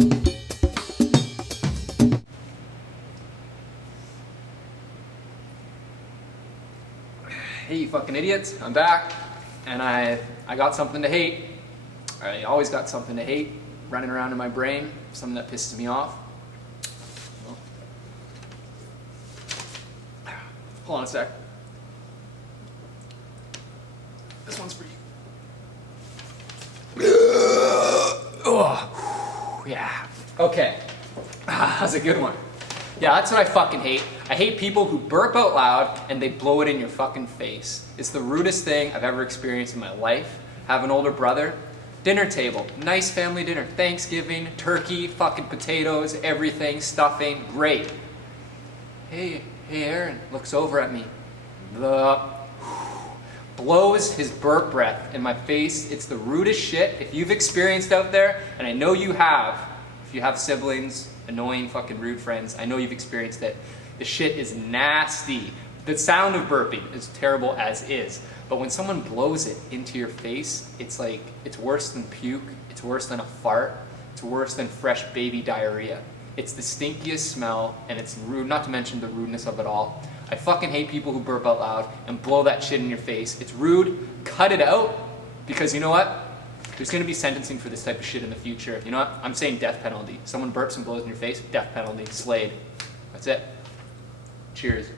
Hey, you fucking idiots, I'm back, and I got something to hate. I always got something to hate running around in my brain, something that pisses me off. Hold on a sec. This one's for you. Oh, yeah. Okay. That's a good one. Yeah, that's what I fucking hate. I hate people who burp out loud and they blow it in your fucking face. It's the rudest thing I've ever experienced in my life. I have an older brother. Dinner table, nice family dinner, Thanksgiving, turkey, fucking potatoes, everything, stuffing, great. Hey Aaron, looks over at me. Blows his burp breath in my face. It's the rudest shit. If you've experienced out there, and I know you have, if you have siblings, annoying fucking rude friends, I know you've experienced it. The shit is nasty. The sound of burping is terrible as is, but when someone blows it into your face, it's like, it's worse than puke, it's worse than a fart, it's worse than fresh baby diarrhea. It's the stinkiest smell, and it's rude, not to mention the rudeness of it all. I fucking hate people who burp out loud and blow that shit in your face. It's rude, cut it out, because you know what? There's gonna be sentencing for this type of shit in the future. You know what? I'm saying death penalty. Someone burps and blows in your face, death penalty, slayed. That's it. Cheers.